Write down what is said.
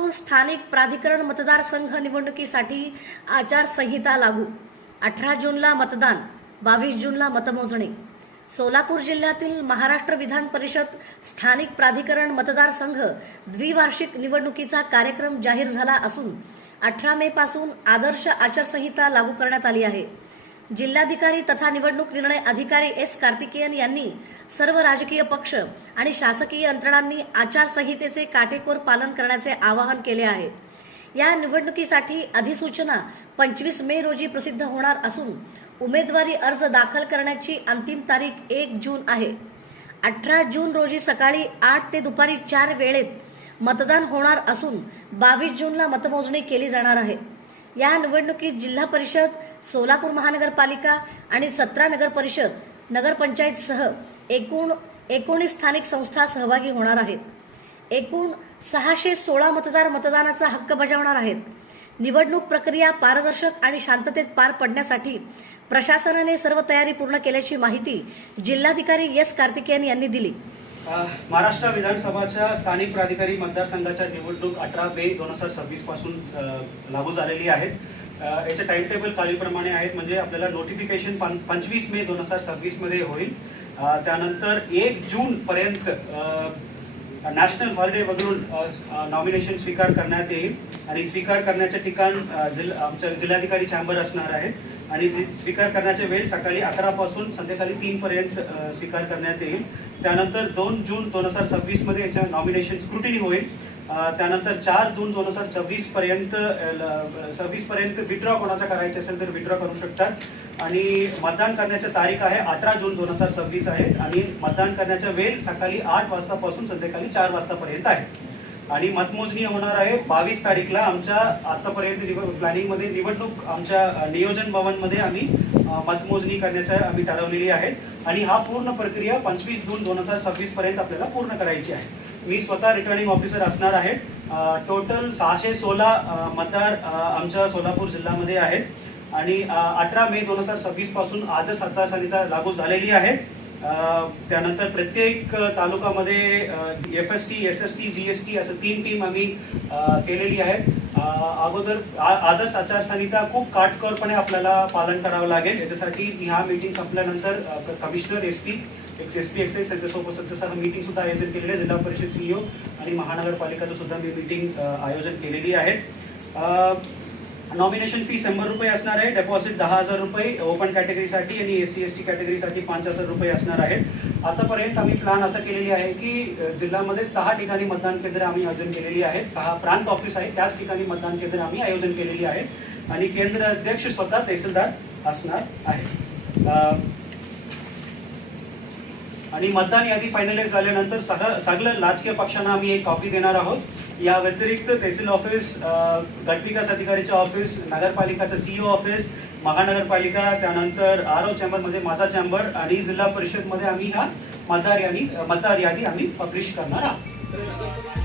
सोलापूर स्थानिक प्राधिकरण मतदारसंघ निवडणुकीसाठी आचारसंहिता लागू. 18 जूनला मतदान, 22 जूनला मतमोजणी. सोलापूर जिल्ह्यातील महाराष्ट्र विधान परिषद स्थानिक प्राधिकरण मतदारसंघ द्विवार्षिक निवडणुकीचा कार्यक्रम जाहीर झाला असून 18 मे पासून आदर्श आचारसंहिता लागू करण्यात आली आहे. जिल्हाधिकारी तथा निवडणूक निर्णय अधिकारी एस कार्तिकेयन यांनी सर्व राजकीय पक्ष आणि शासकीय यंत्रणांनी आचारसंहितेचे काटेकोर पालन करण्याचे आवाहन केले आहे. या निवडणुकीसाठी अधिसूचना 25 मे रोजी प्रसिद्ध होणार असून उमेदवारी अर्ज दाखल करण्याची अंतिम तारीख 1 जून आहे. 18 जून रोजी सकाळी 8 ते दुपारी 4 वेळेत मतदान होणार असून 22 जूनला मतमोजणी केली जाणार आहे. या निवडणुकीत जिल्हा परिषद, सोलापूर महानगरपालिका आणि 17 नगर परिषद, नगरपंचायतसह एकूण 19 स्थानिक संस्था सहभागी होणार आहेत. एकूण 616 मतदार मतदानाचा हक्क बजावणार आहेत. निवडणूक प्रक्रिया पारदर्शक आणि शांततेत पार पडण्यासाठी प्रशासनाने सर्व तयारी पूर्ण केल्याची माहिती जिल्हाधिकारी एस कार्तिकेयन यांनी दिली. महाराष्ट्र विधानसभाच्या स्थानिक प्राधिकारी मतदारसंघाच्या निवडणूक 18 मे 2026 पासून लागू झालेली आहेत. याचे टाइम टेबल खालीलप्रमाणे आहेत. म्हणजे आपल्याला नोटिफिकेशन 25 मे 2026 मध्ये होईल. त्यानंतर 1 जून पर्यंत नॅशनल हॉलिडे वगळून नॉमिनेशन स्वीकार करण्यात येईल आणि स्वीकार करण्याचे ठिकाण आमच्या जिल्हाधिकारी चॅम्बर असणार आहे आणि स्वीकार करण्याचे वेळ सकाळी 11 पासून संध्याकाळी 3 पर्यंत स्वीकार करण्यात येईल. त्यानंतर 2 जून 2026 मध्ये याच्या नॉमिनेशन स्क्रुटिनी होईल. त्यानंतर 4 जून 2026 पर्यंत विड्रॉ कोणाचा करायचे असेल तर विड्रॉ करू शकतात आणि मतदान करण्याची तारीख आहे 18 जून 2026 आहे आणि मतदान करण्याचा वेळ सकाळी 8 वाजतापासून संध्याकाळी 4 वाजतापर्यंत आहे आणि मतमोजणी होणार आहे 22 तारीखला. आमच्या आतापर्यंत प्लॅनिंगमध्ये निवडणूक आमच्या नियोजन भवनमध्ये आम्ही मतमोजणी करण्याच्या आम्ही ठरवलेली आहे आणि हा पूर्ण प्रक्रिया 25 जून 2026 पर्यंत आपल्याला पूर्ण करायची आहे. मी स्वतः रिटर्निंग ऑफिसर असणार आहे. टोटल 616 मतदार आमच्या सोलापूर जिल्ह्यामध्ये आहेत आणि 18 मे 2026 पासून आजच आचारसंहिता लागू झालेली आहे. त्यानंतर प्रत्येक तालुक्यामध्ये FST, SST, VST असं 3 टीम आम्ही केलेली आहे. अगोदर आदर्श आचारसंहिता खूप काटकोरपणे आपल्याला पालन करावं लागेल. याच्यासाठी ह्या मीटिंग संपल्यानंतर कमिशनर SP एक्साइज यांच्यासोबत मीटिंग सुद्धा आयोजन केलेली आहे. जिल्हा परिषद CEO आणि महानगरपालिकाचं सुद्धा मी मीटिंग आयोजन केलेली आहे. नॉमिनेशन फी 100 रुपये असणार आहे. डेपॉझिट 10,000 रुपये ओपन कॅटेगरीसाठी आणि SC ST कॅटेगरीसाठी 5,000 रुपये असणार आहेत. आतापर्यंत आम्ही प्लॅन असं केलेली आहे की जिल्ह्यामध्ये 6 ठिकाणी मतदान केंद्र आम्ही आयोजन केलेली आहेत. 6 प्रांत ऑफिस आहे त्याच ठिकाणी मतदान केंद्र आम्ही आयोजन केलेली आहेत आणि केंद्र अध्यक्ष स्वतः तहसीलदार असणार आहे. आणि मतदान यादी फायनलाइज झाल्यानंतर सगळ्या राजकीय पक्षांना आम्ही एक कॉपी देणार आहोत. या व्यतिरिक्त तहसील ऑफिस, गटविकास अधिकारीचे ऑफिस, नगरपालिकाचं CEO ऑफिस, महानगरपालिका, त्यानंतर RO चॅम्बर म्हणजे माझा चॅम्बर आणि जिल्हा परिषदमध्ये आम्ही हा मतदार यादी आम्ही पब्लिश करणार आहोत.